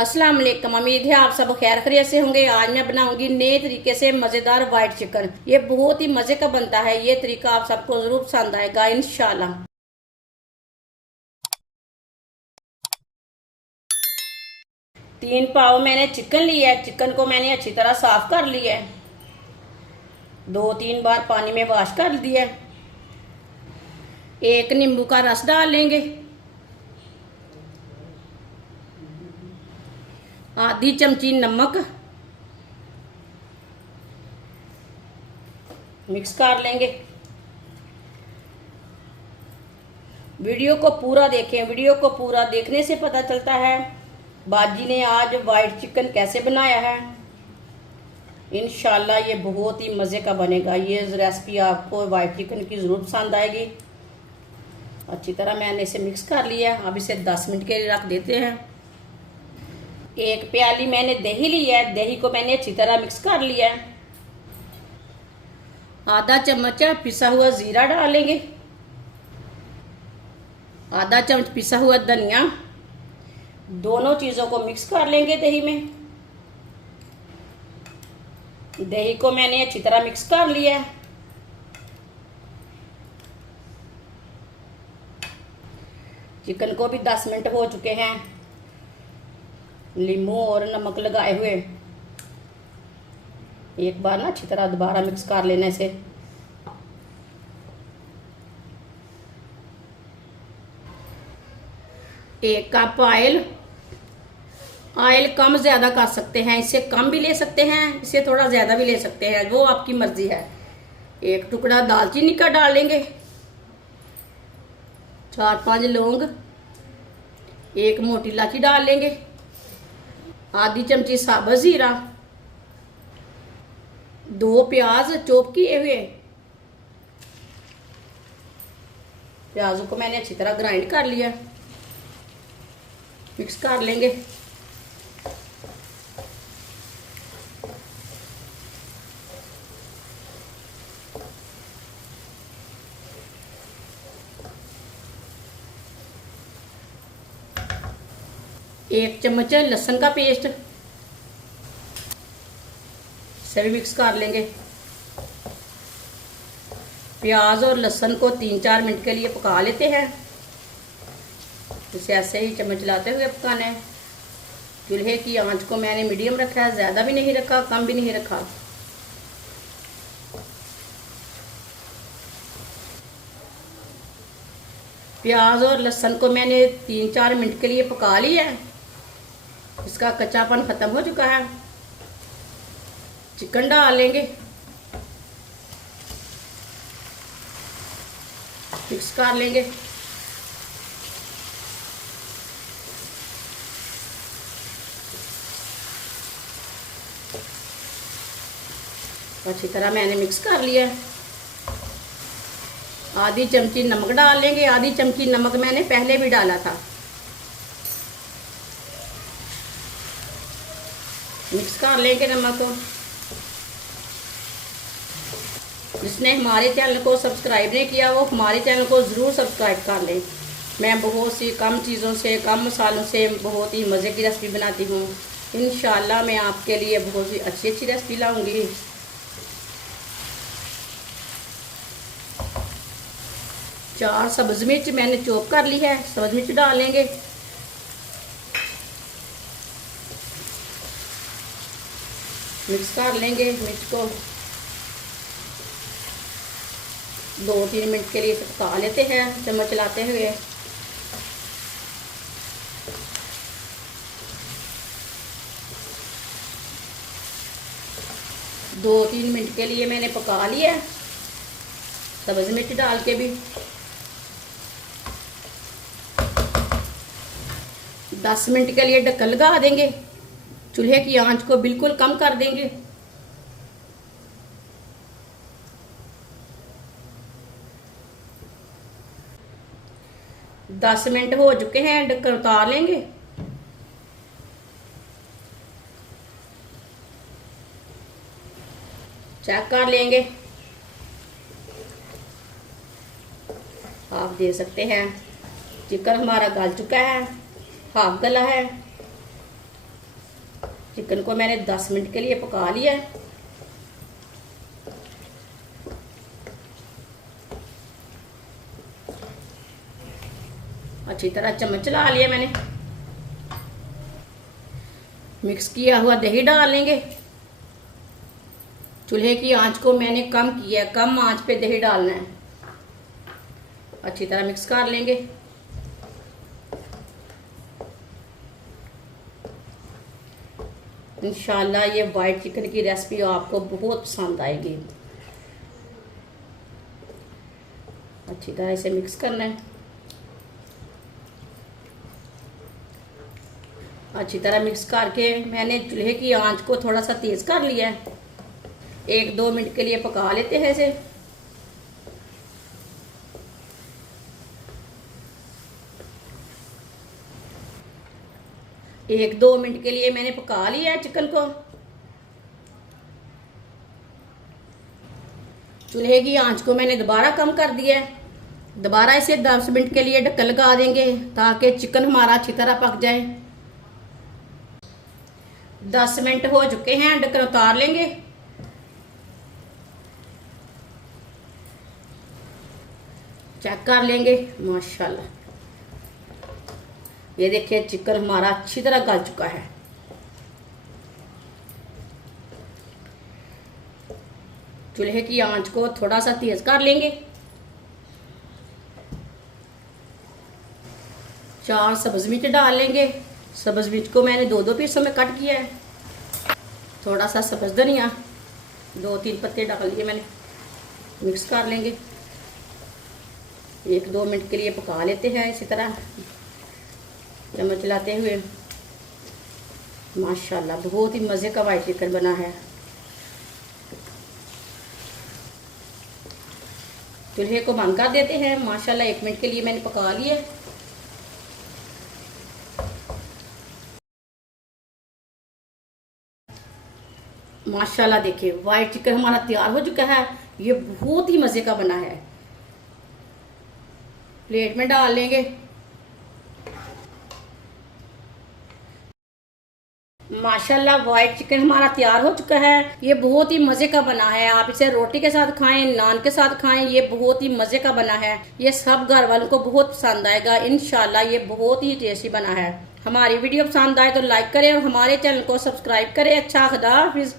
अस्सलाम वालेकुम। उम्मीद है आप सब खैर खैरियत से होंगे। आज मैं बनाऊंगी नए तरीके से मज़ेदार वाइट चिकन। ये बहुत ही मज़े का बनता है। ये तरीका आप सबको ज़रूर पसंद आएगा इंशाल्लाह। 3 पाव मैंने चिकन लिया है। चिकन को मैंने अच्छी तरह साफ कर लिया है। 2-3 बार पानी में वॉश कर दिया है। 1 नींबू का रस डाल लेंगे। आधी चमची नमक मिक्स कर लेंगे। वीडियो को पूरा देखें। वीडियो को पूरा देखने से पता चलता है बाजी ने आज वाइट चिकन कैसे बनाया है। इंशाल्लाह ये बहुत ही मज़े का बनेगा। ये रेसिपी आपको वाइट चिकन की ज़रूर पसंद आएगी। अच्छी तरह मैंने इसे मिक्स कर लिया। अब इसे 10 मिनट के लिए रख देते हैं। 1 प्याली मैंने दही ली है। दही को मैंने अच्छी तरह मिक्स कर लिया है। आधा चम्मच पिसा हुआ जीरा डालेंगे। आधा चम्मच पिसा हुआ धनिया। दोनों चीज़ों को मिक्स कर लेंगे दही में। दही को मैंने अच्छी तरह मिक्स कर लिया है। चिकन को भी 10 मिनट हो चुके हैं नींबू और नमक लगाए हुए। एक बार ना अच्छी तरह दोबारा मिक्स कर लेने से। एक कप ऑयल कम ज़्यादा कर सकते हैं। इससे कम भी ले सकते हैं, इससे थोड़ा ज़्यादा भी ले सकते हैं, वो आपकी मर्जी है। 1 टुकड़ा दालचीनी का डालेंगे। 4-5 लौंग। 1 मोटी इलायची डाल लेंगे। आधी चमची साबुत जीरा। 2 प्याज चॉप किए हुए। प्याजों को मैंने अच्छी तरह ग्राइंड कर लिया। मिक्स कर लेंगे। एक चम्मच लहसुन का पेस्ट से भी मिक्स कर लेंगे। प्याज और लहसुन को 3-4 मिनट के लिए पका लेते हैं। इसे ऐसे ही चम्मच चलाते हुए पकाना है। चूल्हे की आंच को मैंने मीडियम रखा है, ज़्यादा भी नहीं रखा, कम भी नहीं रखा। प्याज और लहसुन को मैंने 3-4 मिनट के लिए पका लिया है। इसका कच्चापन खत्म हो चुका है। चिकन डाल लेंगे। मिक्स कर लेंगे। अच्छी तरह मैंने मिक्स कर लिया है। आधी चमची नमक डाल लेंगे। आधी चमची नमक मैंने पहले भी डाला था। मिक्स कर लेंगे नमक को। जिसने हमारे चैनल को सब्सक्राइब नहीं किया वो हमारे चैनल को ज़रूर सब्सक्राइब कर लें। मैं बहुत सी कम चीज़ों से, कम मसालों से बहुत ही मज़े की रेसिपी बनाती हूँ। इंशाल्लाह मैं आपके लिए बहुत सी अच्छी रेसिपी लाऊंगी। चार सब्ज़ मिर्च मैंने चॉप कर ली है। सब्ज़ मिर्च डाल लेंगे। मिक्स कर लेंगे मिर्च को। 2-3 मिनट के लिए पका लेते हैं चम्मच चलाते हुए। दो 3 मिनट के लिए मैंने पका लिया सब्ज़ मिर्च डाल के भी। 10 मिनट के लिए ढक्कन लगा देंगे। चूल्हे की आंच को बिल्कुल कम कर देंगे। दस मिनट हो चुके हैं। ढक्कन उतार लेंगे। चेक कर लेंगे। आप देख सकते हैं चिकन हमारा गल चुका है, हाफ गला है। चिकन को मैंने 10 मिनट के लिए पका लिया है। अच्छी तरह चम्मच चला लिया मैंने। मिक्स किया हुआ दही डाल लेंगे। चूल्हे की आंच को मैंने कम किया, कम आंच पे दही डालना है। अच्छी तरह मिक्स कर लेंगे। इंशाल्लाह ये वाइट चिकन की रेसिपी आपको बहुत पसंद आएगी। अच्छी तरह इसे मिक्स करना है। अच्छी तरह मिक्स करके मैंने चूल्हे की आंच को थोड़ा सा तेज कर लिया है। 1-2 मिनट के लिए पका लेते हैं इसे। एक 2 मिनट के लिए मैंने पका लिया है चिकन को। चूल्हे की आंच को मैंने दोबारा कम कर दिया है। दोबारा इसे 10 मिनट के लिए ढक्कन लगा देंगे ताकि चिकन हमारा अच्छी तरह पक जाए। 10 मिनट हो चुके हैं, ढक्कन उतार लेंगे। चेक कर लेंगे। माशाल्लाह ये देखिए चिकन हमारा अच्छी तरह गल चुका है। चूल्हे की आंच को थोड़ा सा तेज कर लेंगे। 4 सब्ज मिर्च डाल लेंगे। सब्ज मिर्च को मैंने 2-2 पीसों में कट किया है। थोड़ा सा सब्ज धनिया 2-3 पत्ते डाल लिए मैंने। मिक्स कर लेंगे। 1-2 मिनट के लिए पका लेते हैं इसी तरह चम्मच चलाते हुए। माशाल्लाह बहुत ही मज़े का वाइट चिकन बना है। चूल्हे को बंद कर देते हैं। माशाल्लाह 1 मिनट के लिए मैंने पका लिया। माशाल्लाह देखिए वाइट चिकन हमारा तैयार हो चुका है। ये बहुत ही मज़े का बना है। प्लेट में डाल लेंगे। माशाल्लाह वाइट चिकन हमारा तैयार हो चुका है। ये बहुत ही मज़े का बना है। आप इसे रोटी के साथ खाएं, नान के साथ खाएं। ये बहुत ही मज़े का बना है। ये सब घर वालों को बहुत पसंद आएगा इंशाल्लाह। ये बहुत ही टेस्टी बना है। हमारी वीडियो पसंद आए तो लाइक करें और हमारे चैनल को सब्सक्राइब करें। अच्छा खुदा हाफिज़।